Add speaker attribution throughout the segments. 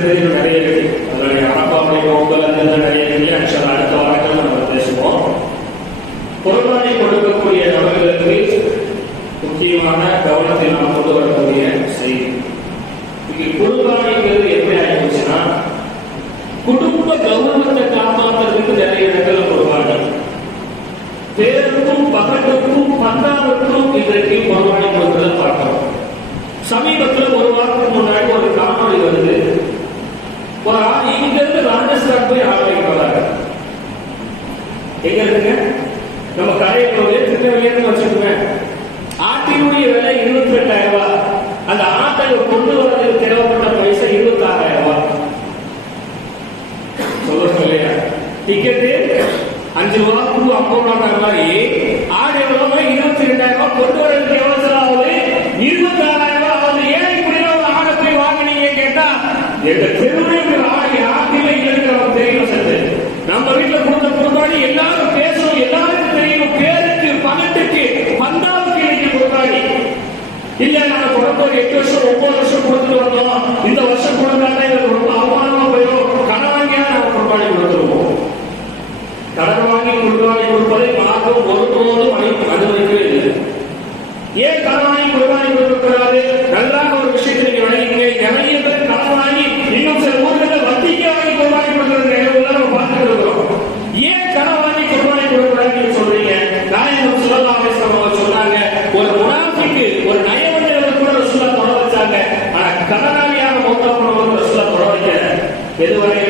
Speaker 1: tener una இதை கொண்டு வரதுக்கு தேவைப்பட்ட பைசா இருபத்தி ஆறாயிரம் ரூபாய். சொல்லுங்க இல்லையா? டிக்கெட்டு அஞ்சு ரூபா ரூ ஐம்பது ரூபா தர மாதிரி ஆடு எவ்வளோ இருபத்தி ரெண்டாயிரம் ரூபாய் கொண்டு வரதுக்கு எவ்வளோ செலவாகுது? இருபத்தாறாயிரம் ரூபாய் வந்து ஏன் இப்படி ஒரு ஆடை போய் வாங்கினீங்க கேட்டா எங்க தெருவில் ஆடை ஆட்டில இருக்கிற தெரியல சத்து நம்ம வீட்டில் கொடுத்த குடும்பாடி எல்லாரும் எட்டு வருஷம் ஒன்பது வருஷம் கொடுத்துட்டு வந்தோம் இந்த ரொம்ப அவமானமா போயிடும் கடன் வாங்கியா நாங்கள் குடும்பாளி கொடுத்துருவோம் கடன் வாங்கி குடும்பாளி ஏன் கடன் வாங்கி குடும்பாளி கொடுக்கக்கூடாது ஒரு விஷயத்தை நீங்க விளங்கிங்க நிறைய பேர் கடன் வாங்கி இன்னும் சில ஊர்களில் வட்டிக்கு வாங்கி நம்ம பார்த்துட்டு இருக்கிறோம் ஏன் கடன் வாங்கி குடும்பாளி கொடுக்கக்கூடாதுன்னு சொல்லி எதுவரை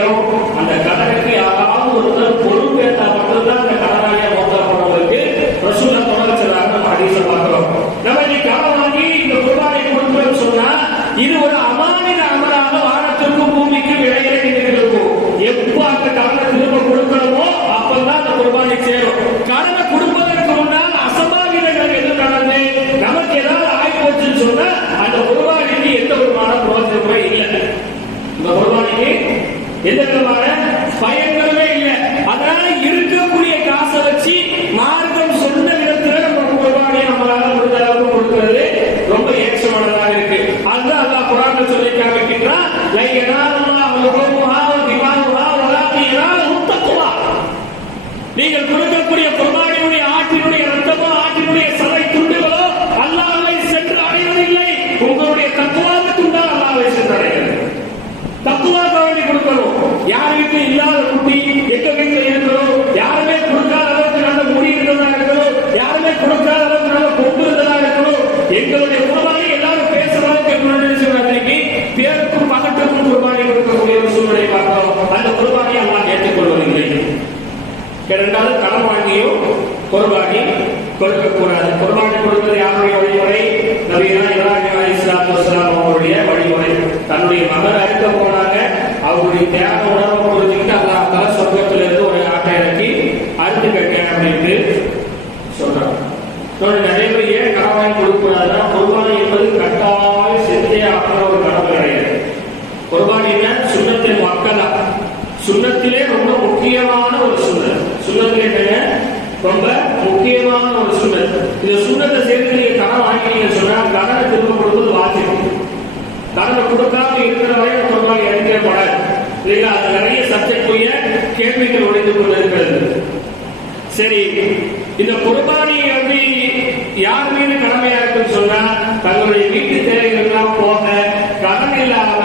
Speaker 1: தன்னுடைய நடைமுறையே கடமையை கொடுக்கூடாதுன்னா குர்பானி என்பது கட்டாய செத்தே ஆக்கிற ஒரு கடமை கிடையாது. குர்பானி என்ன? சுண்ணத்தை மக்களா சுண்ணத்திலே ரொம்ப முக்கியமான ஒரு சுண்ணத் சுண்ணத்திலே என்ன? ரொம்ப முக்கியமான ஒரு சுண்ணத் இந்த சுண்ணத்தை சேர்த்து நீங்க கடன் வாங்கினீங்க சொன்னா கடனை திரும்ப கொடுப்பது வாசிப்பு கடனை கொடுக்காம இருக்கிற வரை குர்பானி அளிக்கப்படாது இல்லைங்களா? அது நிறைய சப்ஜெக்ட் போய் கேள்விகள் உடைந்து கொண்டிருக்கிறது. சரி இந்த குர்பானியை வந்து யார் மீது கடமையா இருக்குன்னு சொன்னா தங்களுடைய வீட்டு தேவைகள் எல்லாம் போக கடன் இல்லாம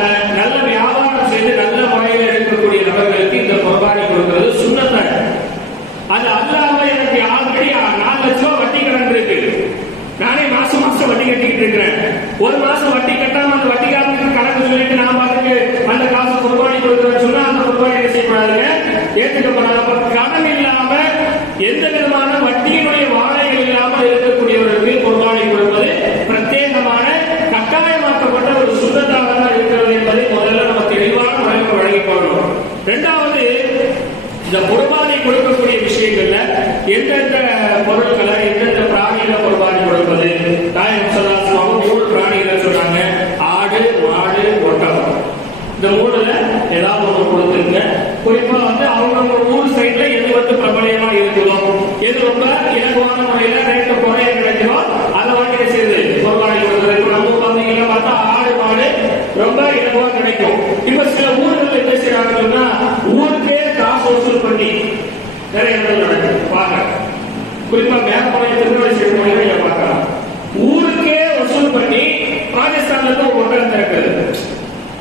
Speaker 1: குறிப்பா மேலப்பாளையம் திருநெல்வேலி சைடு போனீங்க நீங்க பார்க்கலாம். ஊருக்கே வசூல் பண்ணி ராஜஸ்தான்ல இருந்து ஒரு ஒட்டகம் திறக்குது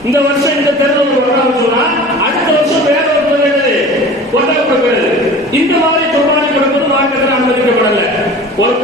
Speaker 1: இந்த வருஷம் இந்த தெருவில் ஒரு ஒட்டகம் சொன்னா அடுத்த வருஷம் வேற ஒரு பிறகு ஒட்டகம் கொடுக்கிறது. இந்த மாதிரி தொழிலாளி கொடுப்பது மார்க்கத்தில் அனுமதிக்கப்படல. ஒரு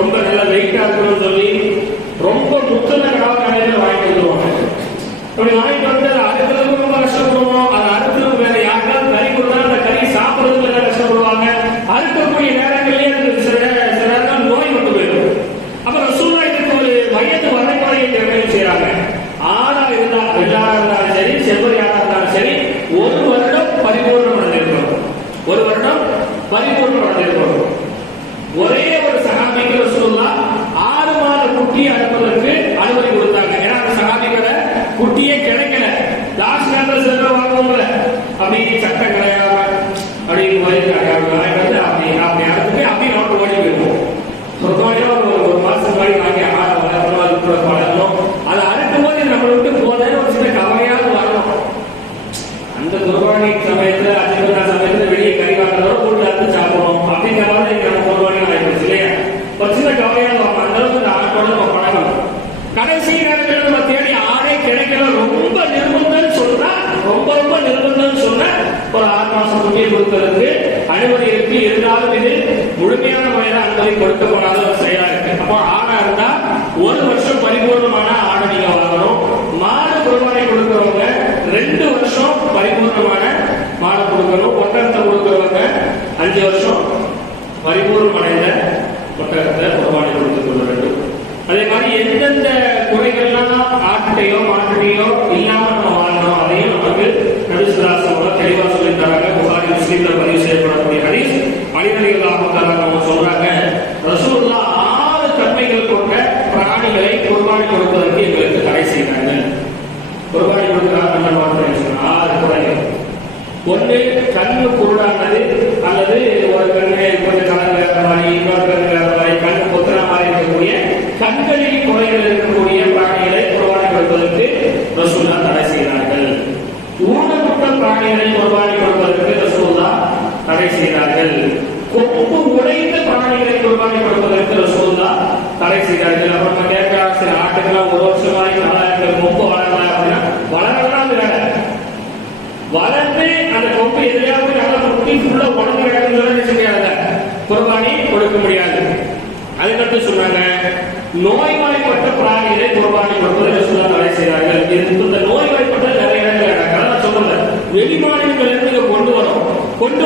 Speaker 1: ரொம்ப நல்லா வெயிட்டா இருக்கணும்னு சொல்லி ரொம்ப முத்தின கடவு வாங்கிட்டு வந்துருவாங்க. அப்படி வாங்கிட்டு வந்து அடுத்தது ரொம்ப கஷ்டப்படுவோம். அது அடுத்தது வேற யாருக்காவது கறி கொடுத்தா அந்த கறி சாப்பிடுறதுக்கு கஷ்டப்படுவாங்க. அறுக்கக்கூடிய நேரங்களிலேயே அந்த ரெண்டு வருஷம் பரிபூர்ணமான மாலை கொடுக்கணும் ஒட்டகத்தை கொடுக்குறவங்க அஞ்சு வருஷம் பரிபூர்ணமடைந்த ஒட்டகத்தை குர்பானி கொடுத்துக் கொள்ள வேண்டும் அதே மாதிரி எந்தெந்த குறைகள்லாம் ஆட்டுட்டையோ மாட்டுட்டையோ இல்லாமல் நம்ம வாழணும் அதையும் நமக்கு நடுசுராசோட தெளிவாக சொல்லி தராங்க. புகாரி முஸ்லீம்ல பதிவு செய்யப்படக்கூடிய மனிதர்கள் அடிநிலைகளாக நம்ம சொல்றாங்க. ரசூல்லா ஆறு தன்மைகள் கொண்ட பிராணிகளை குர்பானி கொடுப்பது வந்து கண்ணு பொருளானது அல்லது ஒரு கண்ணு கொஞ்சம் கலர் வேற மாதிரி இன்னொரு வெளி மாநிலங்கள் கொண்டு வரும் கொண்டு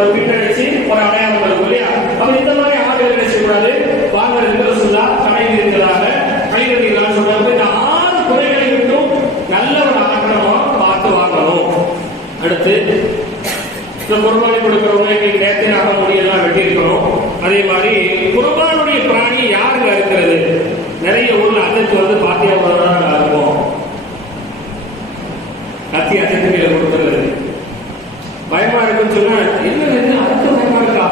Speaker 1: ஒரு பின் அடிச்சு ஒரு அடையாளம் இருக்கும் இல்லையா? அப்ப இந்த மாதிரி ஆடுகள் என்ன செய்யக்கூடாது? வாங்கறது ரசுல்லா தடை இருக்கிறாங்க. கைகறிகளாக சொல்றது இந்த ஆறு குறைகளை மட்டும் நல்ல ஒரு ஆக்கிரமா பார்த்து வாங்கணும். அடுத்து இந்த குருபானி கொடுக்கிறவங்க இன்னைக்கு நேற்று நாக முடியெல்லாம் வெட்டியிருக்கிறோம். அதே மாதிரி குருபானுடைய பிராணி யாருங்க இருக்கிறது நிறைய ஊர்ல அதற்கு வந்து பாத்தியா இருக்கும் சொன்னா என்ன என்ன அடுத்த இருக்கா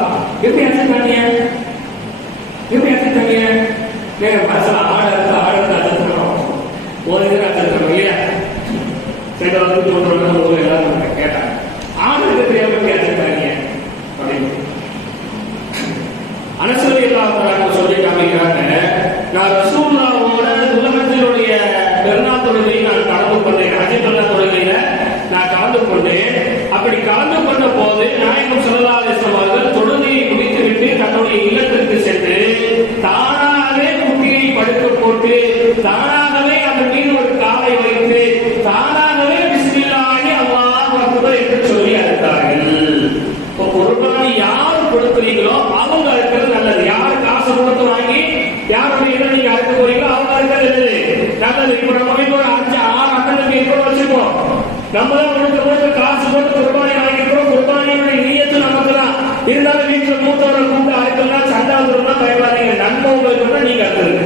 Speaker 1: போட்டு காசு போட்டு குர்பானி வாங்கிக்கிறோம். குர்பானியுடைய நீயத்து நமக்கு தான் இருந்தாலும் வீட்டுல மூத்தவரை கூப்பிட்டு அறுக்கலாம் சண்டை வந்துருந்தா பயப்படாதீங்க நன்மை உங்களுக்கு வேணும்னா நீங்க அறுத்துருங்க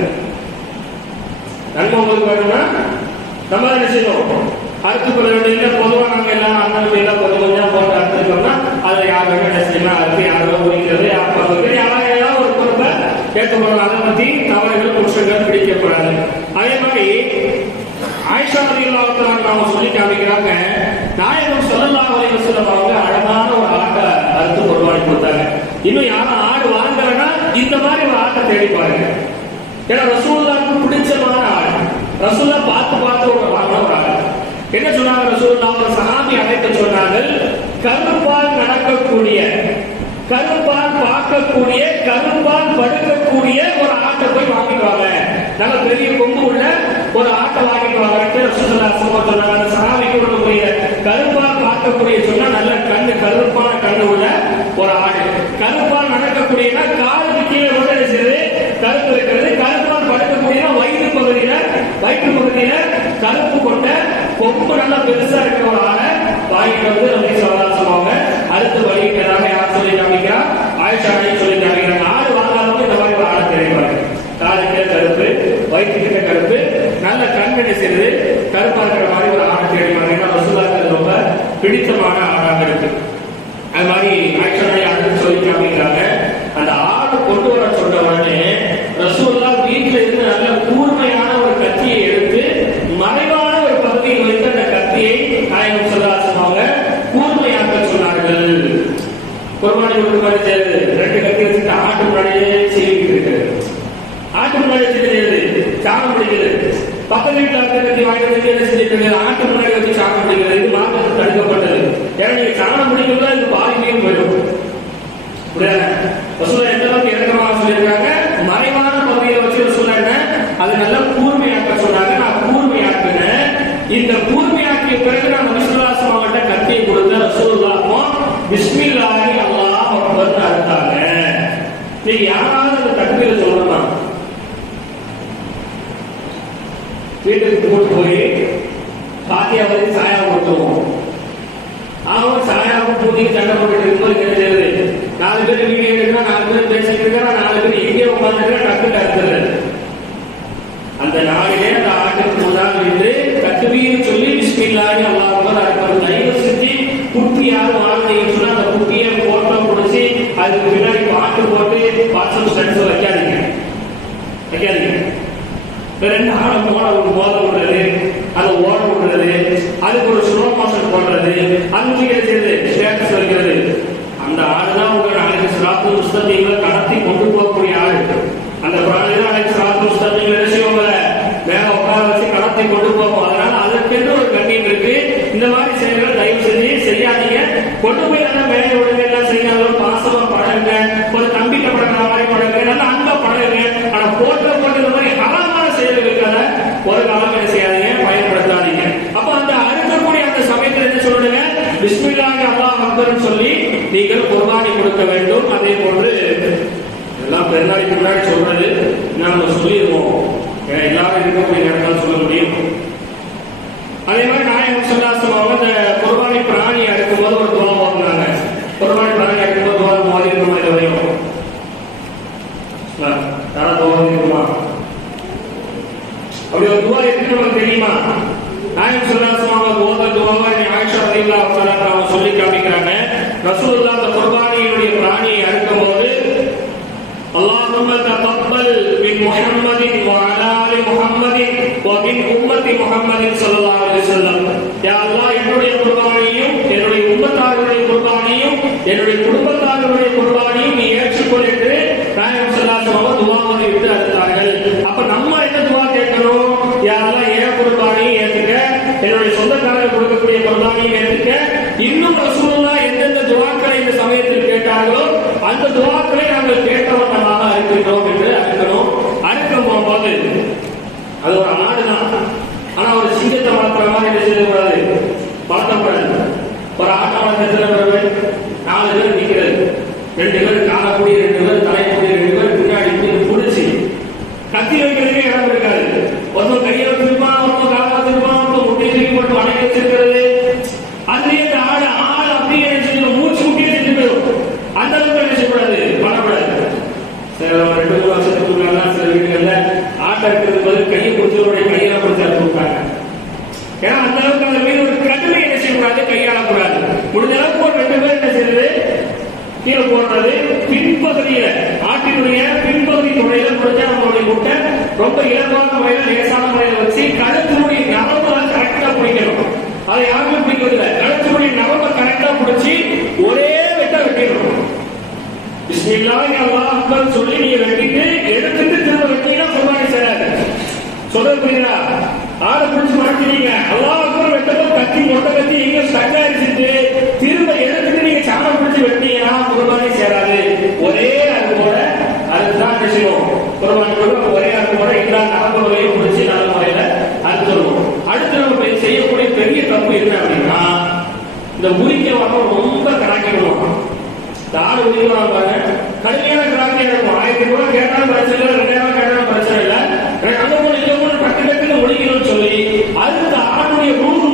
Speaker 1: நன்மை உங்களுக்கு வேணும்னா நம்ம என்ன செய்யணும்? அறுத்துக் கொள்ள வேண்டிய பொதுவா நாங்க எல்லாம் அண்ணன் எல்லாம் கொஞ்சம் கொஞ்சம் போட்டு அறுத்துட்டோம்னா அதை யார் என்ன செய்யலாம்? அறுத்து யாரோ ஒழிக்கிறது யார் பண்றது யாராவது ஏதாவது ஒரு பொறுப்பை ஏற்றுக்கொள்ளலாம் அதை பத்தி தவறுகள் குற்றங்கள் பிடிக்கப்படாது அதே மாதிரி ஆயிஷா அலிகளாவத்தில் நாம சொல்லி காமிக்கிறாங்க. நாயகம் சொல்லலாம் அலைவசலம் அவங்க அழகான ஒரு ஆட்டை அறுத்து பொருவாடி கொடுத்தாங்க. இன்னும் யாரும் ஆடு வாங்கலைன்னா இந்த மாதிரி ஒரு ஆட்டை தேடி பாருங்க. ஏன்னா ரசூல்லாவுக்கு பிடிச்சமான ஆடு. ரசூல்லா பார்த்து பார்த்து ஒரு வாங்கின ஒரு ஆள் என்ன சொன்னாங்க ரசூல்லா ஒரு சஹாபி அழைத்து சொன்னார்கள் கருப்பால் நடக்கக்கூடிய கருப்பால் பார்க்கக்கூடிய கருப்பால் படுக்கக்கூடிய ஒரு ஆட்டை போய் வாங்கிடுவாங்க நல்ல பெரிய கொம்பு உள்ள ஒரு ஆட்டை வாங்கிட்டு வாங்க ரசூல்லா சும்மா சொன்னாங்க. அந்த கொடுக்கக்கூடிய கருப்பால் பார்க்கக்கூடிய சொன்னா நல்ல கண்ணு கருப்பான கண்ணு உள்ள ஒரு ஆடு. கருப்பால் நடக்கக்கூடியனா காலுக்கு கீழே கொண்டு என்ன கருப்பு இருக்கிறது கருப்பால் படுக்கக்கூடிய வயிற்று பகுதியில வயிற்று பகுதியில கருப்பு கொண்ட கொம்பு நல்லா பெருசா இருக்கிற ஒரு ஆளை வாங்கிட்டு வந்து நம்ம சொல்லலாம் சொல்லுவாங்க அடுத்து வழிகிறதாக யார் சொல்லி காமிக்கிறா ஆயுஷாடையும் சொல்லி காமிக்கிறாங்க ஆடு வாங்காதவங்க இந்த மாதிரி ஒரு ஆளை தெரிவிப்பாங்க காலுக்கு கருப்பு வயிற்றுக்கிட்ட கருப்பு என்ன செய்யறது செய்து கருப்பா இருக்கிற மாதிரி ஒரு ஆடை தேடி ஏன்னா ரசூலாக்கு ரொம்ப பிடித்தமான ஆடாக இருக்கு. அது மாதிரி ஆக்சுவலாக அடுத்து சொல்லி அப்படிங்கிறாங்க அந்த ஆடு கொண்டு வர சொன்ன உடனே ரசூல்லா வீட்டுல இருந்து நல்ல கூர்மையான ஒரு கத்தியை எடுத்து மறைவான ஒரு பகுதியில் வைத்து அந்த கத்தியை நாயகம் சொல்லா சொன்னாங்க கூர்மையாக்க சொன்னார்கள். குர்பானி கொடுக்க மாதிரி செய்யுது ரெண்டு கத்தி வச்சுட்டு ஆட்டு முன்னாடியே சீவிக்கிட்டு இருக்கு ஆட்டு முன்னாடியே வச்சுட்டு செய்யுது சாணம் பிடிக்குது. பக்கத்து வீட்டில் இருக்க கத்தி வாங்கி வந்து என்ன செஞ்சுட்டு இருக்கு? ஆட்டு முன்னாடி வச்சு சாணம் பிடிக்கிறது இது மார்க்கத்தில் தடுக்கப்பட்டது. ஏன்னா நீங்க சாணம் பிடிக்கிறதா இது பாதிமையும் போயிடும் புரியுதா? ரசூலா எந்த அளவுக்கு இறக்கமாக சொல்லியிருக்காங்க? மறைவான பகுதியில வச்சு ரசூலா என்ன அதை நல்லா கூர்மையாக்க சொன்னாங்க. நான் கூர்மையாக்குனேன். இந்த கூர்மையாக்கிய பிறகு நான் விஸ்வலாசம் அவங்கள்ட்ட கத்தியை கொடுத்த ரசூலுல்லாஹும் பிஸ்மில்லாஹி அல்லாஹ் அக்பர் அறுத்தாங்க நீங்க யாராவது அந்த தக்பீரை சொல்லணுமா? வீட்டுக்கு கொண்டு போய் பாத்தியா வந்து சாயா கொடுத்துருவோம் அவன் சாயாவும் பூட்டி சண்டை போட்டுட்டு இருக்கும்போது என்ன செய்யுது நாலு பேர் வீடியோ எடுக்கிறா நாலு பேர் பேசிட்டு இருக்கா நாலு பேர் எங்கே உட்காந்துருக்கா டக்கு டக்குறது அந்த நாளிலே அந்த ஆட்டுக்கு முன்னால் என்று தக்பீர் சொல்லி பிஸ்மில்லாஹி அல்லாஹ் அக்பர் தயவு செஞ்சு குட்டி யாரும் வாழ்ந்தீங்கன்னு சொன்னா அந்த குட்டியை போட்டோ பிடிச்சி அதுக்கு பின்னாடி பாட்டு போட்டு வாட்ஸ்அப் ஸ்டேட்டஸ் வைக்காதீங்க. வைக்காதீங்க. ரெண்டு ஆளை மோட ஒரு மோத விடுறது அதை ஓட விடுறது அதுக்கு ஒரு ஸ்லோ மோஷன் போடுறது அதுக்கு என்ன ஸ்டேட்டஸ் வைக்கிறது. அந்த ஆள் தான் உங்க நாளைக்கு சிராத்து புஸ்தகங்களை கடத்தி கொண்டு போகக்கூடிய ஆள் அந்த குழந்தை தான் நாளைக்கு சிராத்து புஸ்தகங்களை என்ன செய்வாங்க மேல உட்கார வச்சு கடத்தி கொண்டு போகும். அதனால அதற்கென்று ஒரு கண்ணியம் இருக்கு. இந்த மாதிரி செயல்களை தயவு செஞ்சு செய்யாதீங்க. கொண்டு போய் நல்லா மேலே விடுங்க எல்லாம் செய்யாத ஒரு பாசமா பழகுங்க ஒரு தம்பிக்க பழகிற மாதிரி பழகுங்க நல்லா அன்பா பழகுங்க ஆனா போட்ட போட்டு இந்த மாதிரி ஹராமான செயல்களுக்கான ஒரு காலம் என்ன செய்யாதீங்க பயன்படுத்தாதீங்க அப்ப அந்த அறுக்கக்கூடிய அந்த சமயத்தில் என்ன சொல்லுங்க பிஸ்மில்லாஹி அல்லாஹ் அக்பர்னு சொல்லி நீங்கள் குர்பானி கொடுக்க வேண்டும். அதே போன்று எல்லாம் பெருநாளைக்கு முன்னாடி சொல்றது நாம சொல்லிடுவோம் எல்லாரும் இருக்கக்கூடிய நேரத்தால் சொல்ல முடியும். அதே மாதிரி நாயகம் சொல்லாசம் அவங்க அந்த குர்பானி பிராணி அறுக்கும்போது ஒரு துவா வாங்கினாங்க குர்பானி பிராணி அறுக்கும்போது துவா மாதிரி இருக்குமா இது வரையும்? யாரா துவா இருக்குமா அப்படி ஒரு துவா இருக்குன்னு நமக்கு தெரியுமா? நாயகம் சொல்லாசம் அவங்க ஓத துவாவா சொல்லி காமிக்கிறாங்க ரசூல்லா அந்த குர்பானியினுடைய பிராணியை அறுக்கும் போது அல்லாஹும்ம தத்தப்பல் மின் முஹம்மதின் வஅலாலி முஹம்மதின் வ உம்மத்தி முஹம்மதின் ஸல்லல்லாஹு அலைஹி வஸல்லம். யா என்னுடைய குர்பானியும் என்னுடைய உம்மத்தாருடைய குர்பானியும் என்னுடைய குடும்பத்தாருடைய குர்பானியும் நீ ஏற்றுக்கொள் என்று நாயகம் ஸல்லல்லாஹு அலைஹி விட்டு அறுத்தார்கள். அப்ப நம்ம என்ன துவா கேட்கணும்? யா ஏன் என் குர்பானியும் ஏத்துக்க என்னுடைய சொந்தக்காரர்கள் கொடுக்கக்கூடிய குர்பானியும் ஏற்றுக்க சமயத்தில் அந்த துவாக்களை நாங்கள் கேட்டவர்களாக வண்ணமாக என்று அறுக்கணும் அறுக்க போகும்போது அது ஒரு ஆடு தான் ஆனா ஒரு சிங்கத்தை வளர்க்குற மாதிரி என்ன செய்யக்கூடாது வளர்த்தக்கூடாது ஒரு ஆட்டை வளர்க்கத்துல பிறகு நாலு பேர் நிக்கிறது ரெண்டு பேர் காலக்கூடிய ரெண்டு பேர் தலைக்கூடிய ரெண்டு பேர் பின்னாடி நின்று புடிச்சு கத்தி வைக்கிறதுக்கே இடம் இருக்காது ஒருத்தன் கையை வச்சிருப்பான் ஒருத்தன் காலை வச்சிருப்பான் ஒருத்தன் முட்டை தூக்கி போட்டு வணங்கி வச்சிருக்கிறது அதுலயே இந்த ஆடு ஆடு அப்படியே என்ன செய்யணும் மூச்சு முட்டியே செஞ்சு போயிடும் அந்த அளவுக்கு என்ன செய்யக்கூடாது பண்ணக்கூடாது சில ஒரு ரெண்டு மூணு வருஷத்துக்கு முன்னாடி சில வீடுகள்ல ஆட்டை இருக்கிறது பதில் கையை பிடிச்சவருடைய கையில பிடிச்சி அறுத்து விட்டாங்க ஏன்னா அந்த அளவுக்கு அந்த மீது ஒரு கடுமை என்ன செய்யக்கூடாது கையாளக்கூடாது. முடிஞ்ச அளவுக்கு ஒரு ரெண்டு பேர் என்ன செய்யறது? கீழே போடுறது பின்பகுதியில ஆட்டினுடைய பின்பகுதி துணையில முடிஞ்சா நம்மளுடைய முட்டை ரொம்ப இலகுவான முறையில லேசான முறையில வச்சு கழுத்தினுடைய நரம்பு கரெக்டா பிடிக்கணும். அதை யாருமே பிடிக்கிறதில்ல கழுத்தினுடைய நரம்பு கரெக்டா பிடிச்சி ஒரே வெட்ட வெட்டிடணும். பிஸ்மில்லாஹி அல்லாஹ் அக்பர் சொல்லி நீ வெட்டிட்டு எடுத்துட்டு திரும்ப வெட்டீங்கன்னா குர்பானி செய்யாது சொல்ல புரியுதா? ஆளை பிடிச்சி மாட்டினீங்க அல்லாஹ் அக்பர் கத்தி மொட்டை கத்தி எங்க ஸ்டக் ஆயிடுச்சுட்டு திரும்ப எடுத்துட்டு நீங்க சாணம் பிடிச்சி வெட்டீங்கன்னா குர்பானி சேராது. ஒரே அறுப்போட அதுதான் விஷயம். குருபானி கூட ஒரே அறுப்போட எல்லா நலமுறையும் வகையும் நல்ல முறையில அறுத்துருவோம். அடுத்து நம்ம போய் செய்யக்கூடிய பெரிய தப்பு என்ன அப்படின்னா இந்த உரிக்க வரணும் ரொம்ப கணக்கிடுவோம். இந்த ஆடு உரிக்கலாம் பாருங்க. கடுமையான கிராக்கியா இருக்கும். ஆயிரத்தி ரெண்டாயிரம் கேட்டாலும் பிரச்சனை இல்லை. Aleluia.